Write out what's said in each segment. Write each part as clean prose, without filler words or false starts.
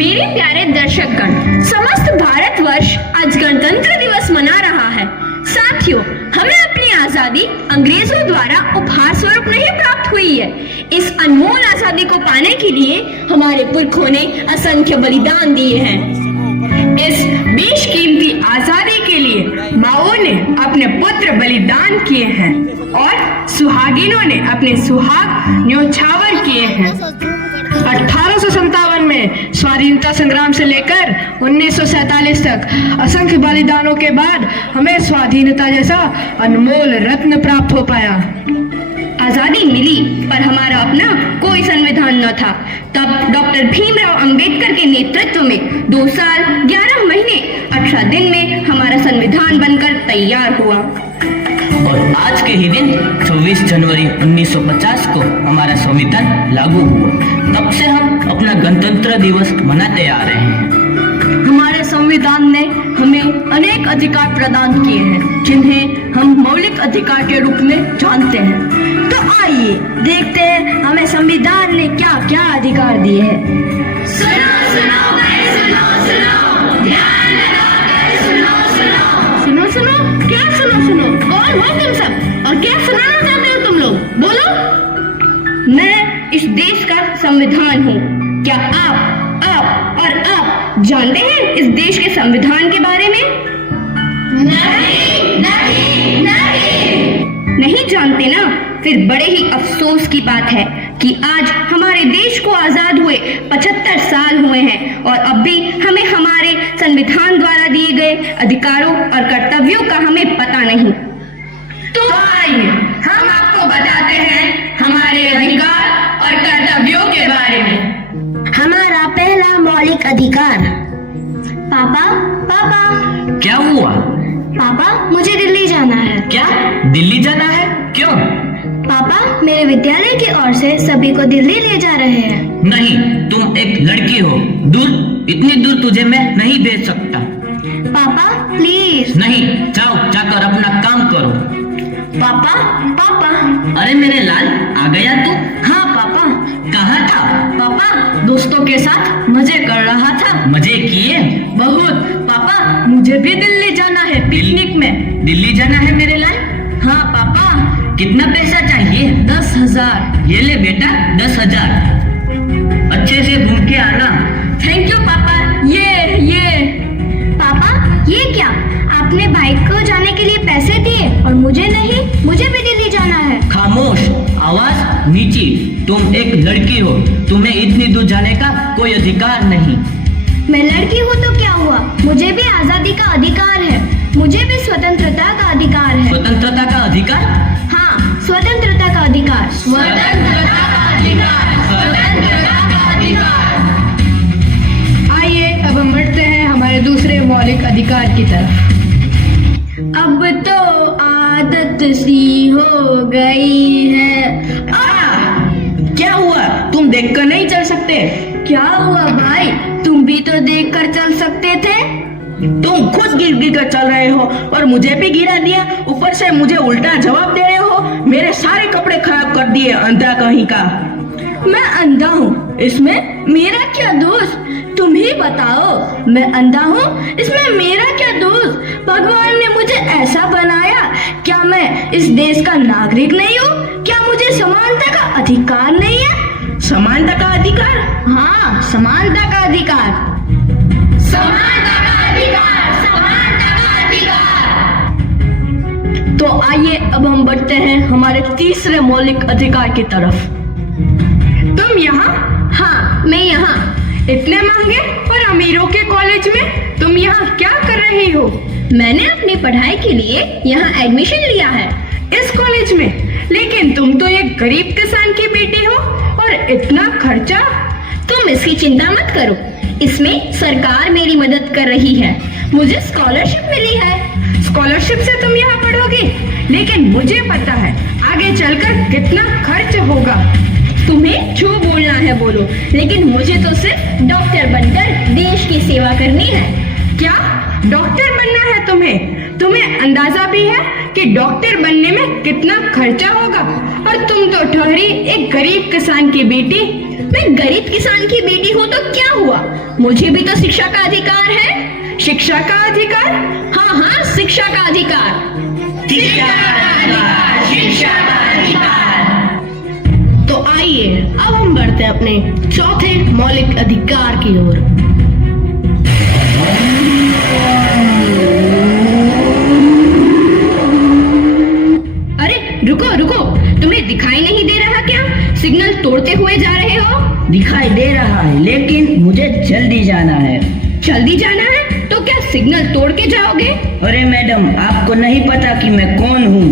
मेरे प्यारे दर्शकगण, समस्त भारतवर्ष आज गणतंत्र दिवस मना रहा है। साथियों, हमें अपनी आजादी अंग्रेजों द्वारा उपहार स्वरूप नहीं प्राप्त हुई है। इस अनमोल आजादी को पाने के लिए हमारे पुरखों ने असंख्य बलिदान दिए हैं। इस बेशकीमती आजादी के लिए माओ ने अपने पुत्र बलिदान किए हैं और सुहागिनों ने अपने सुहाग न्योछावर किए हैं। 1857 में स्वाधीनता संग्राम से लेकर 1947 तक असंख्य बलिदानों के बाद हमें स्वाधीनता जैसा अनमोल रत्न प्राप्त हो पाया। आजादी मिली पर हमारा अपना कोई संविधान न था। तब डॉक्टर भीमराव अंबेडकर के नेतृत्व में 2 साल 11 महीने 18 दिन में हमारा संविधान बनकर तैयार हुआ। और आज के ही दिन 24 जनवरी 1950 को हमारा संविधान लागू हुआ। तब से हम अपना गणतंत्र दिवस मनाते आ रहे हैं। हमारे संविधान ने हमें अनेक अधिकार प्रदान किए हैं, जिन्हें हम मौलिक अधिकार के रूप में जानते हैं। तो आइए देखते हैं हमें संविधान ने क्या क्या अधिकार दिए हैं। सुनो सुनो भाई, सुनो सुनो, ध्यान लगाकर सुनो सुनो। सुनो सुनो, क्या सुनो सुनो? कौन हो तुम सब और क्या सुनाना चाहते हो तुम लोग? बोलो। मैं इस देश का संविधान हूँ। क्या आप और आप जानते हैं इस देश के संविधान के बारे में? नहीं नहीं नहीं नहीं जानते ना? फिर बड़े ही अफसोस की बात है कि आज हमारे देश को आजाद हुए 75 साल हुए हैं और अब भी हमें हमारे संविधान द्वारा दिए गए अधिकारों और कर्तव्यों का हमें पता नहीं। तो आइए हम आपको बताते हैं हमारे अधिकार और कर्तव्यों के बारे में। हमारा पहला मौलिक अधिकार। पापा पापा क्या हुआ? पापा, मुझे दिल्ली जाना है। क्या दिल्ली जाना है? क्यों? पापा, मेरे विद्यालय की ओर से सभी को दिल्ली ले जा रहे हैं। नहीं, तुम एक लड़की हो। इतनी दूर तुझे मैं नहीं भेज सकता। पापा प्लीज। नहीं, जाओ जाकर अपना काम करो। पापा पापा। अरे मेरे लाल, आ गया तू? हाँ पापा। कहाँ था? पापा, दोस्तों के साथ मजे कर रहा था। मजे किए? बहुत। पापा, मुझे भी दिल्ली जाना है पिकनिक में। दिल्ली जाना है मेरे लाल? हाँ पापा। कितना पैसा चाहिए? 10,000। ये ले बेटा, 10,000। अच्छे से घूम के आना। थैंक यू पापा। ये पापा, ये क्या? आपने बाइक को जाने के लिए पैसे दिए और मुझे नहीं? मुझे भी दिल्ली जाना है। खामोश, आवाज नीची। तुम एक लड़की हो, तुम्हें इतनी दूर जाने का कोई अधिकार नहीं। मैं लड़की हूँ तो क्या हुआ? मुझे भी आजादी का अधिकार है। मुझे भी स्वतंत्रता का अधिकार है। स्वतंत्रता का अधिकार? हाँ, स्वतंत्रता का अधिकार। स्वतंत्रता का अधिकार, स्वतंत्रता का अधिकार। आइए अब हम बढ़ते हैं हमारे दूसरे मौलिक अधिकार की तरफ। अब तो आदत सी हो गई है। क्या हुआ? तुम देखकर नहीं चल सकते? क्या हुआ भाई? तुम भी तो देखकर चल सकते थे। तुम खुद गिर कर चल रहे हो और मुझे भी गिरा दिया। ऊपर से मुझे उल्टा जवाब दे रहे हो। मेरे सारे कपड़े खराब कर दिए, अंधा कहीं का। मैं अंधा हूँ, इसमें मेरा क्या दोष? तुम ही बताओ। मैं अंधा हूँ, इसमें मेरा क्या दोष? भगवान ने मुझे ऐसा बनाया। क्या मैं इस देश का नागरिक नहीं हूँ? क्या मुझे समानता का अधिकार नहीं है? समानता का अधिकार? हाँ, समानता का अधिकार। समानता का अधिकार, समानता का अधिकार। तो आइए अब हम बढ़ते हैं हमारे तीसरे मौलिक अधिकार की तरफ। तुम यहाँ? हाँ, मैं यहाँ। इतने महंगे और अमीरों के कॉलेज में तुम यहाँ क्या कर रही हो? मैंने अपनी पढ़ाई के लिए यहाँ एडमिशन लिया है। इस कॉलेज में? लेकिन तुम तो एक गरीब किसान की बेटी हो और इतना खर्चा। तुम इसकी चिंता मत करो, इसमें सरकार मेरी मदद कर रही है। मुझे स्कॉलरशिप मिली है। स्कॉलरशिप से तुम यहाँ पढ़ोगी? लेकिन मुझे पता है आगे चलकर कितना खर्च होगा। तुम्हें जो बोलना है बोलो, लेकिन मुझे तो सिर्फ डॉक्टर बनकर देश की सेवा करनी है। क्या डॉक्टर बनना है तुम्हें? तुम्हें अंदाजा भी है कि डॉक्टर बनने में कितना खर्चा होगा, और तुम तो ठहरी एक गरीब किसान की बेटी। मैं गरीब किसान की बेटी हूँ तो क्या हुआ, मुझे भी तो शिक्षा का अधिकार है। शिक्षा का अधिकार? हाँ हाँ, शिक्षा का अधिकार। तो आइए अब हम बढ़ते हैं अपने चौथे मौलिक अधिकार की ओर। अरे रुको रुको, तुम्हें दिखाई नहीं दे रहा क्या? सिग्नल तोड़ते हुए जा रहे हो। दिखाई दे रहा है, लेकिन मुझे जल्दी जाना है। जल्दी जाना है तो क्या सिग्नल तोड़ के जाओगे? अरे मैडम, आपको नहीं पता कि मैं कौन हूँ?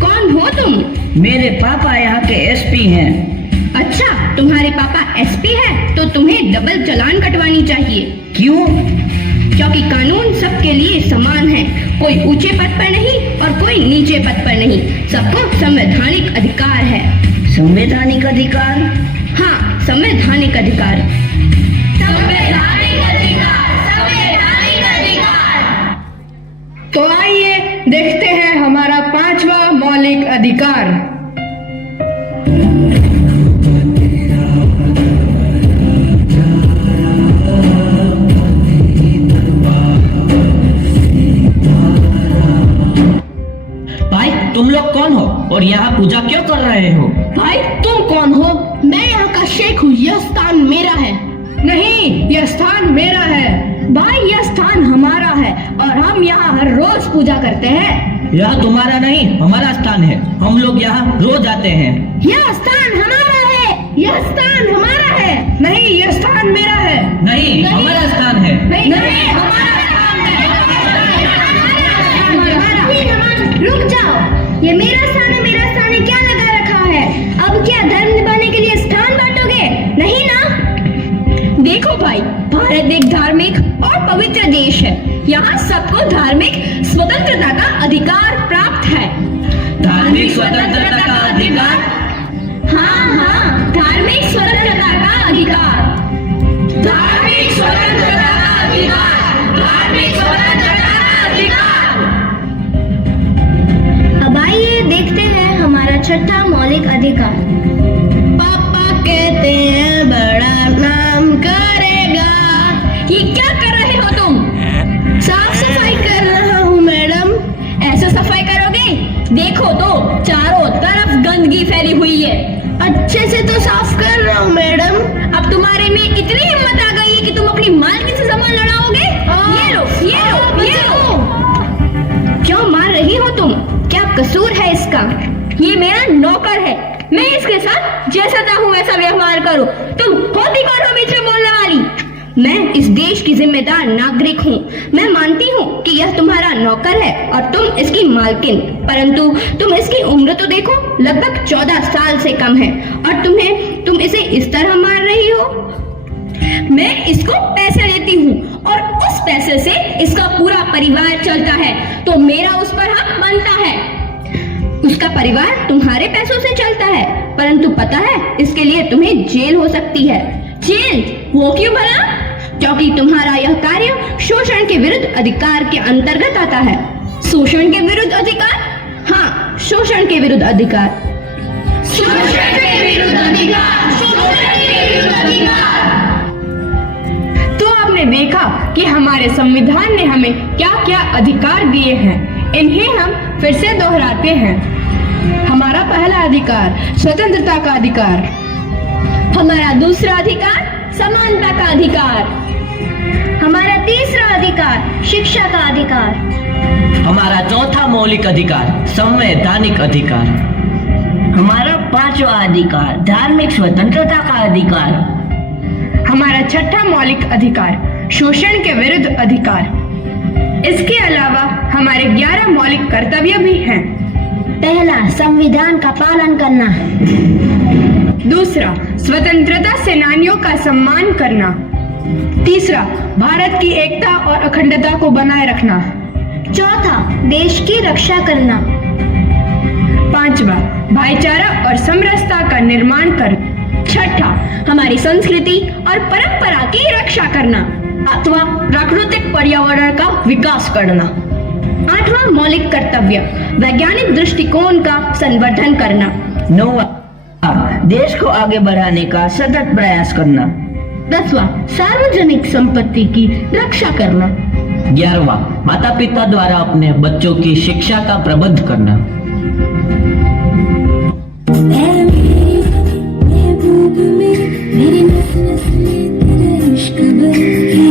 कौन हो तुम? मेरे पापा यहाँ के एसपी हैं। अच्छा, तुम्हारे पापा एसपी है तो तुम्हें डबल चालान कटवानी चाहिए। क्यों? क्योंकि कानून सबके लिए समान है, कोई ऊंचे पद पर नहीं और कोई नीचे पद पर नहीं, सबको संवैधानिक अधिकार है। संवैधानिक अधिकार? हाँ, संवैधानिक अधिकार। तो आइए देखते हैं हमारा पांचवा मौलिक अधिकार। भाई, तुम लोग कौन हो और यहाँ पूजा क्यों कर रहे हो? भाई तुम कौन हो? मैं यहाँ का शेख हूँ, यह स्थान मेरा है। नहीं, यह स्थान मेरा है। भाई यह स्थान हमारा है और हम यहाँ हर रोज पूजा करते हैं। यह तुम्हारा नहीं, हमारा स्थान है। हम लोग यहाँ रोज आते हैं। यह स्थान हमारा है, यह स्थान हमारा है। नहीं, यह स्थान मेरा है। नहीं, हमारा स्थान है। नहीं, हमारा स्थान है। रुक जाओ, ये मेरा स्थान है, मेरा स्थान है, क्या लगा रखा है? अब क्या धर्म निभाने के लिए स्थान बांटोगे? नहीं ना? देखो भाई, भारत एक धार्मिक और पवित्र देश है। यहाँ सबको धार्मिक स्वतंत्रता का अधिकार प्राप्त है। धार्मिक स्वतंत्रता का अधिकार? हाँ हाँ, धार्मिक स्वतंत्रता का अधिकार। धार्मिक स्वतंत्रता का अधिकार, धार्मिक स्वतंत्रता का अधिकार। अब आइए देखते हैं हमारा छठा मौलिक अधिकार। पापा कहते हैं बड़ा नाम करेगा। ये क्या कर रहे हो तुम? साफ सफाई कर रहा हूँ मैडम। ऐसे सफाई करोगे? देखो तो चारों तरफ गंदगी फैली हुई है। अच्छे से तो साफ कर रहा हूँ मैडम। अब तुम्हारे में इतनी हिम्मत आ गई है कि तुम अपनी मालकिन से सामान लड़ाओगे? ये लो, ये लो, ये लो। क्यों मार रही हो तुम? क्या कसूर है इसका? ये मेरा नौकर है, मैं इसके साथ जैसा चाहूँ वैसा व्यवहार करूँ। तुम होती कौन हो बीच में बोलने वाली? मैं इस देश की जिम्मेदार नागरिक हूँ। मैं मानती हूँ कि यह तुम्हारा नौकर है और तुम इसकी मालकिन, परंतु तुम इसकी उम्र तो देखो, लगभग 14 साल से कम है और तुम इसे इस तरह मार रही हो। मैं इसको पैसे देती हूँ और उस पैसे से इसका पूरा परिवार चलता है, तो मेरा उस पर हक बनता है। उसका परिवार तुम्हारे पैसों से चलता है, परंतु पता है इसके लिए तुम्हें जेल हो सकती है। जेल? वो क्यों भला? क्योंकि तुम्हारा यह कार्य शोषण के विरुद्ध अधिकार के अंतर्गत आता है। शोषण के विरुद्ध अधिकार? हाँ, शोषण के विरुद्ध अधिकार। शोषण के विरुद्ध अधिकार, शोषण के विरुद्ध अधिकार। तो आपने देखा कि हमारे संविधान ने हमें क्या क्या अधिकार दिए हैं। इन्हें हम फिर से दोहराते हैं। हमारा पहला अधिकार स्वतंत्रता का अधिकार। हमारा दूसरा अधिकार समानता का अधिकार। हमारा तीसरा अधिकार शिक्षा का अधिकार। हमारा चौथा मौलिक अधिकार संवैधानिक अधिकार। हमारा पांचवा अधिकार धार्मिक स्वतंत्रता का अधिकार। हमारा छठा मौलिक अधिकार शोषण के विरुद्ध अधिकार। इसके अलावा हमारे 11 मौलिक कर्तव्य भी हैं। पहला, संविधान का पालन करना। दूसरा, स्वतंत्रता सेनानियों का सम्मान करना। तीसरा, भारत की एकता और अखंडता को बनाए रखना। चौथा, देश की रक्षा करना। पांचवा, भाईचारा और समरसता का निर्माण करना। छठा, हमारी संस्कृति और परंपरा की रक्षा करना। सातवां, प्राकृतिक पर्यावरण का विकास करना। 8वां मौलिक कर्तव्य वैज्ञानिक दृष्टिकोण का संवर्धन करना। 9वां देश को आगे बढ़ाने का सतत प्रयास करना। 10वां सार्वजनिक संपत्ति की रक्षा करना। 11वां माता पिता द्वारा अपने बच्चों की शिक्षा का प्रबंध करना।